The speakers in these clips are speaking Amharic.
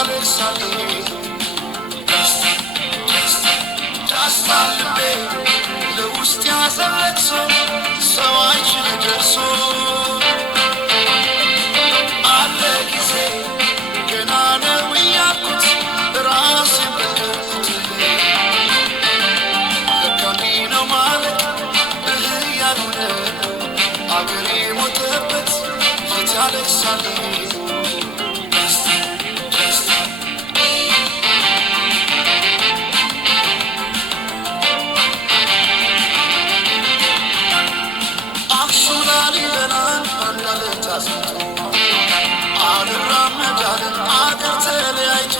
ታለቅሳለች ታስታልቤ ለውስጥ ያዘለቅሶ ሰው አይችል ደርሶ አለ ጊዜ ገና ነው እያልኩት ራሴን በደልኩት ለካሚ ነው ማለት ያልሆነ አገሬ ሞተበት ታለቅሳለች አልራመዳለን አገር ተለያይቶ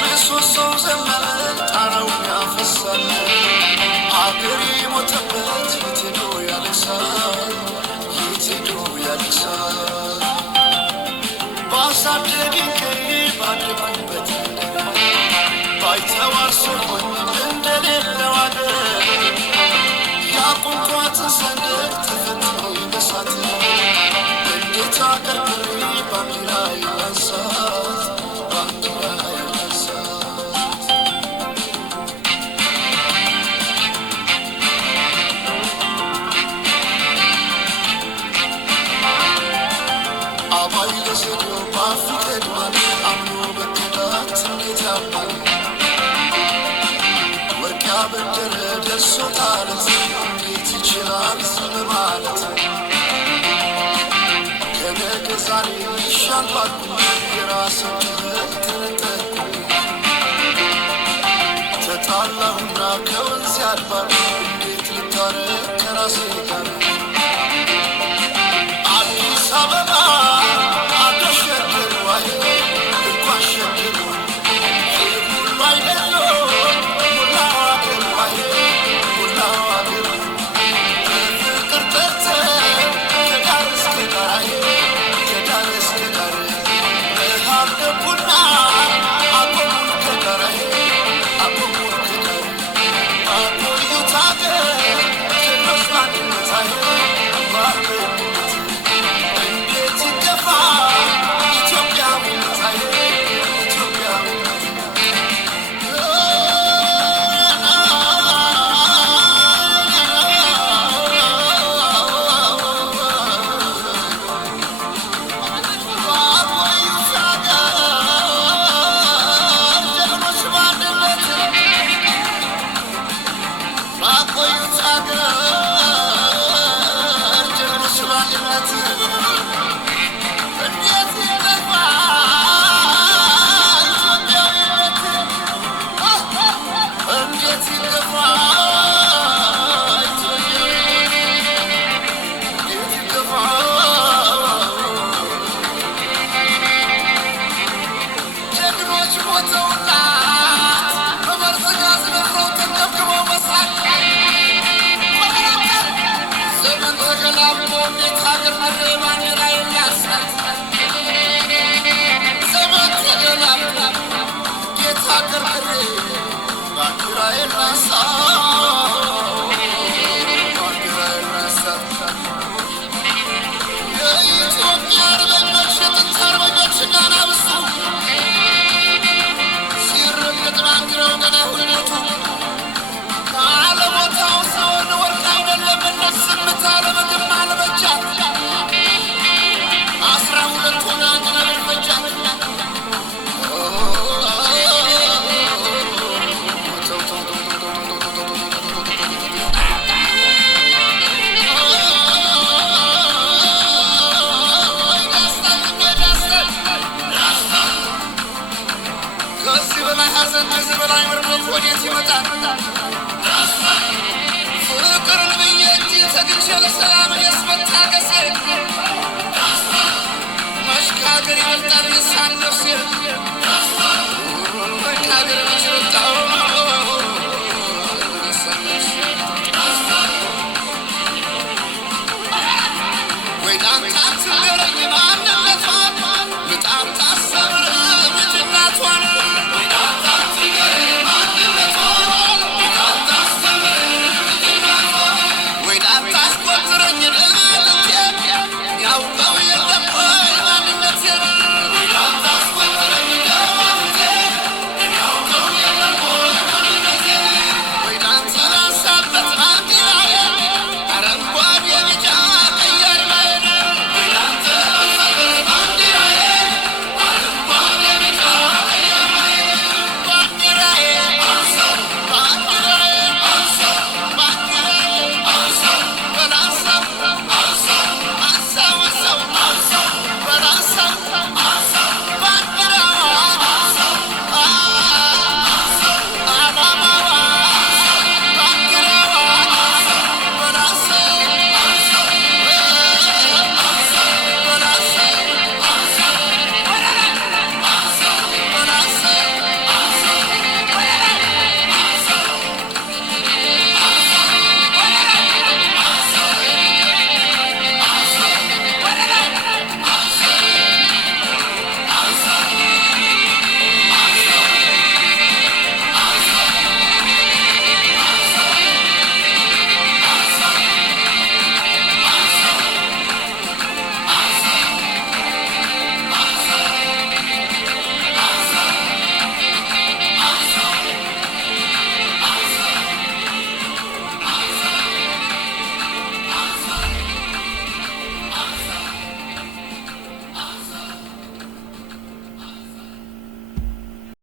ምሰሶው ዘመነ ጣራው ያፈሳል አገር ሞተበት የት ሄዶ ያለቅሳል የት ሄዶ ያለቅሳል ባሳደገኝ ቀይ ባደኩበት ባይተዋር ስሆን እንደሌለው አገር ያቆምኳትን ሰንደቅ ተፈትኖ ይበሳት ታቀርቅሪ ባንዲራ ይነሳት ባንዲራ ይነሳት አባይ ለዘዴው ባፉ ቀድማል አምኖ በክዳት እንዴት ያባል ወርቅ ያበደረ ደርሶታለት እንዴት ይችላል ዝም ማለት ዛሬ ይሻልባል የራስን ትምህርት ተነጠቅኩ ተጣላሁና ከወንዝ ያልባል እንዴት ልታረቅ ከራሴ ጋር አዲስ አበባ አደሸግር ዋይ እንኳን ሸግር ሁሉ አይደሎ ሙላው አገር ዋይ ሙላው አገር ፍቅር ጠርተ ከዳር እስከ ዳር ቡና አቆሙን ከዳራይ አቆሙን ከዳራይ አቆዩት አገር ትመስማንነታይ ባርበኝነት እንዴት ይገፋ ኢትዮጵያዊነታይ ኢትዮጵያዊነት መሽካገር ይበልጣል